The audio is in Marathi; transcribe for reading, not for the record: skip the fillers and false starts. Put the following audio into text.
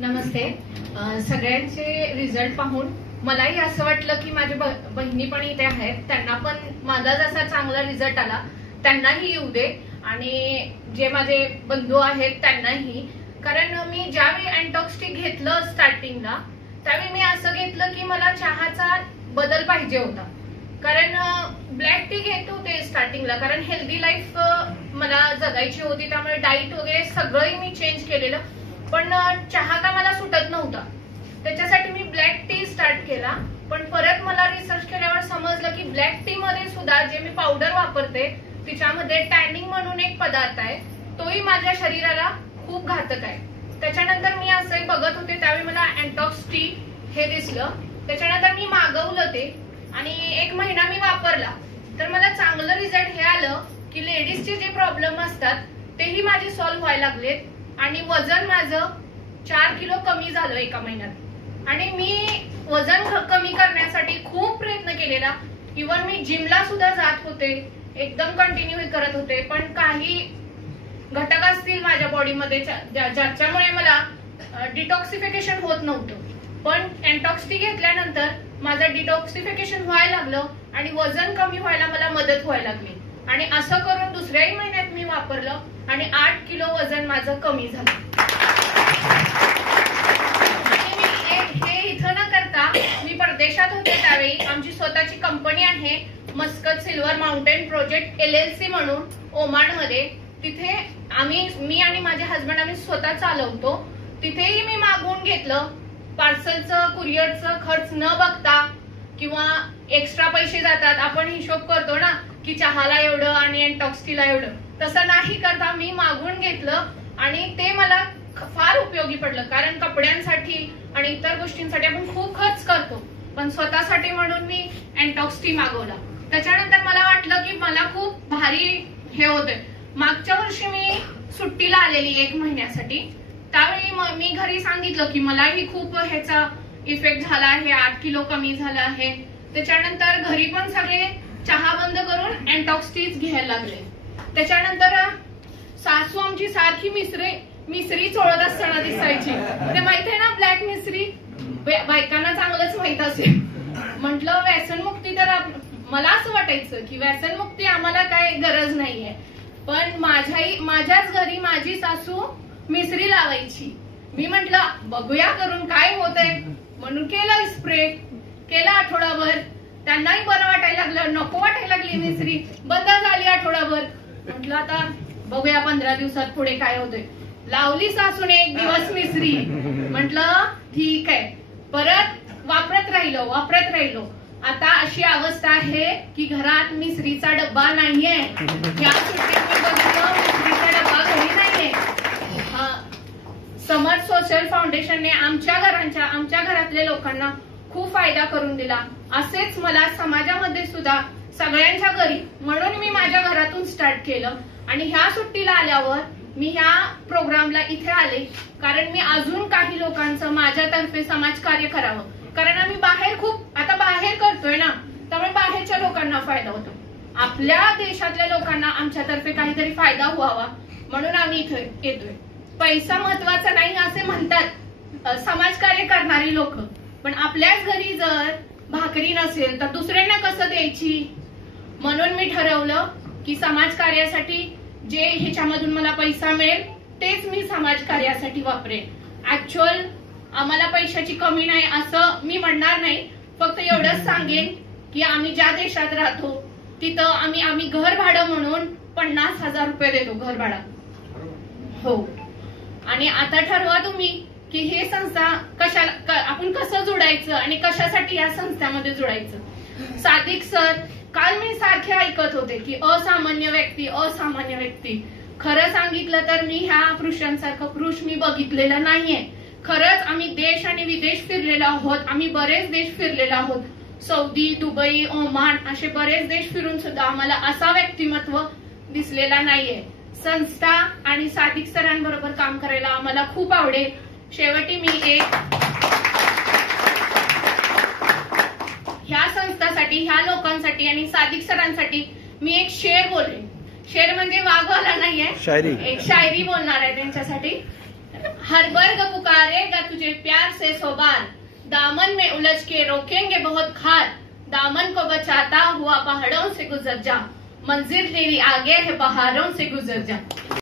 नमस्ते. सगळ्यांचे रिझल्ट पाहून मलाही असं वाटलं की माझ्या बहिणी पण इथे आहेत, त्यांना पण माझा जसा चांगला रिझल्ट आला त्यांनाही येऊ दे आणि जे माझे बंधू आहेत त्यांनाही. कारण मी ज्यावेळी अँटॉक्सिक घेतलं स्टार्टिंगला त्यावेळी मी असं घेतलं की मला चहाचा बदल पाहिजे होता. कारण ब्लॅक टी घेत होते स्टार्टिंगला, कारण हेल्दी लाईफ मला जगायची होती, त्यामुळे डाईट वगैरे सगळंही मी चेंज केलेलं, पण चहा का मला सुटत नव्हता. त्याच्यासाठी मी ब्लॅक टी स्टार्ट केला. पण परत मला रिसर्च केल्यावर समजलं की ब्लॅक टी मध्ये सुद्धा जे मी पावडर वापरते तिच्यामध्ये टॅनिंग म्हणून एक पदार्थ आहे, तोही माझ्या शरीराला खूप घातक आहे. त्याच्यानंतर मी असंही बघत होते त्यावेळी मला अँटॉक्स टी हे दिसलं. त्याच्यानंतर मी मागवलं ते आणि 1 महिना मी वापरला, तर मला चांगलं रिझल्ट हे आलं की लेडीजचे जे प्रॉब्लेम असतात तेही माझे सॉल्व्ह व्हायला लागलेत आणि वजन माझं 4 किलो कमी झालं 1 महिन्यात. आणि मी वजन कमी करण्यासाठी खूप प्रयत्न केलेला. इव्हन मी जिमला सुद्धा जात होते, एकदम कंटिन्यू करत होते, पण काही घटक असतील माझ्या बॉडीमध्ये ज्याच्यामुळे मला डिटॉक्सिफिकेशन होत नव्हतं. पण अँटॉक्स टी घेतल्यानंतर माझं डिटॉक्सिफिकेशन व्हायला लागलं आणि वजन कमी व्हायला मला मदत व्हायला लागली. आणि असं करून दुसऱ्याही महिन्यात मी वापरलं आणि 8 किलो वजन माझं कमी झालं. आणि मी हे इथं न करता मी परदेशात होते त्यावेळी. आमची स्वतःची कंपनी आहे Muscat silver mountain project LLC म्हणून ओमानमध्ये. तिथे मी आणि माझे हसबंड आम्ही स्वतः चालवतो. तिथेही मी मागवून घेतलं. पार्सलचं कुरिअरचं खर्च न बघता किंवा एक्स्ट्रा पैसे जातात, आपण हिशोब करतो ना की चहाला एवढं आणि अँटॉक्स टीला एवढं, तसं नाही करता मी मागवून घेतलं आणि ते मला फार उपयोगी पडलं. कारण कपड्यांसाठी आणि इतर गोष्टींसाठी आपण खूप खर्च करतो, पण स्वतःसाठी म्हणून मी अँटॉक्स टी मागवला. त्याच्यानंतर मला वाटलं की मला खूप भारी हे होतंय. मागच्या वर्षी मी सुट्टीला आलेली 1 महिन्यासाठी, त्यावेळी मी घरी सांगितलं की मलाही खूप ह्याचा इफेक्ट झाला आहे, 8 किलो कमी झाला आहे. त्याच्यानंतर घरी पण सगळे चहा बंद करून अँटॉक्स टीच घ्यायला लागले. त्याच्यानंतर सासू आमची सारखी मिसरी चोळत असताना दिसायची. ते माहित आहे ना ब्लॅक मिसरी, बायकांना चांगलंच माहित असेल. म्हटलं व्यसनमुक्ती, तर मला असं वाटायचं की व्यसनमुक्ती आम्हाला काय गरज नाहीये, पण माझ्याच घरी माझी सासू मिसरी लावायची. मी म्हटलं बघूया करून काय होतंय, म्हणून केलं स्प्रे. केला आठवडाभर, त्यांनाही बरं वाटायला लागलं, नको वाटायला लागली मिसरी, बंद झाली आठवडाभर. म्हटलं आता बघूया 15 दिवसात पुढे काय होतंय. लावली सासूने 1 दिवस मिसरी, म्हटलं ठीक आहे. परत वापरत राहिलो. आता अशी अवस्था आहे की घरात मिसरीचा डब्बा नाहीये. या सुट्टीत मी बघितलं मिसरीचा डब्बा घरी नाहीये. समर सोशल फाउंडेशनने आमच्या घरातल्या लोकांना खूप फायदा करून दिला. असेच मला समाजामध्ये सुद्धा सगळ्यांच्या घरी, म्हणून मी माझ्या घरातून स्टार्ट केलं. आणि ह्या सुट्टीला आल्यावर मी ह्या प्रोग्रामला इथे आले, कारण मी अजून काही लोकांचं माझ्यातर्फे समाजकार्य करावं. कारण आम्ही आता बाहेर करतोय ना, त्यामुळे बाहेरच्या लोकांना फायदा होतो. आपल्या देशातल्या लोकांना आमच्यातर्फे काहीतरी फायदा व्हावा म्हणून आम्ही इथे येतोय. पैसा महत्वाचा नाही असे म्हणतात समाजकार्य करणारी लोक, पण आपल्याच घरी जर भाकरी नसेल तर दुसऱ्यांना कसं द्यायची. म्हणून मी ठरवलं की समाजकार्यासाठी जे ह्याच्यामधून मला पैसा मिळेल तेच मी समाजकार्यासाठी वापरेन. ऍक्च्युअल आम्हाला पैशाची कमी नाही असं मी म्हणणार नाही, फक्त एवढंच सांगेन की आम्ही ज्या देशात राहतो तिथं आम्ही घर भाडं म्हणून 50,000 रुपये देतो, घर भाडं. हो. आणि आता ठरवा तुम्ही की हे संस्था आपण कसं जोडायचं आणि कशासाठी या संस्थेमध्ये जोडायचं. सादिक सर, काल मी सारखे ऐकत होते की असामान्य व्यक्ती. खरं सांगितलं तर मी ह्या पुरुषांसारखं पुरुष मी बघितलेलं नाहीये. खरंच आम्ही देश आणि विदेश फिरलेलो आहोत. आम्ही बरेच देश फिरलेलो आहोत, सौदी, दुबई, ओमान असे बरेच देश फिरून सुद्धा आम्हाला असा व्यक्तिमत्व दिसलेला नाहीये. संस्था आणि सादिक सरांबरोबर काम करायला आम्हाला खूप आवडेल. शेवटी मी ह्या संस्थासाठी, ह्या लोकांसाठी आणि सादिक सरांसाठी मी एक शेर बोलेन. शेर म्हणजे वाघवाला नाहीये, एक शायरी बोलणार आहे त्यांच्यासाठी. हर वर्ग पुकार पुकारेगा तुझे प्यार से सौ बार, दामन में उलझ के रोकेंगे बहुत खार, दामन को बचाता हुआ पहाड़ों से गुजर जा, मंजिल तेरी आगे है पहाड़ों से गुजर जा।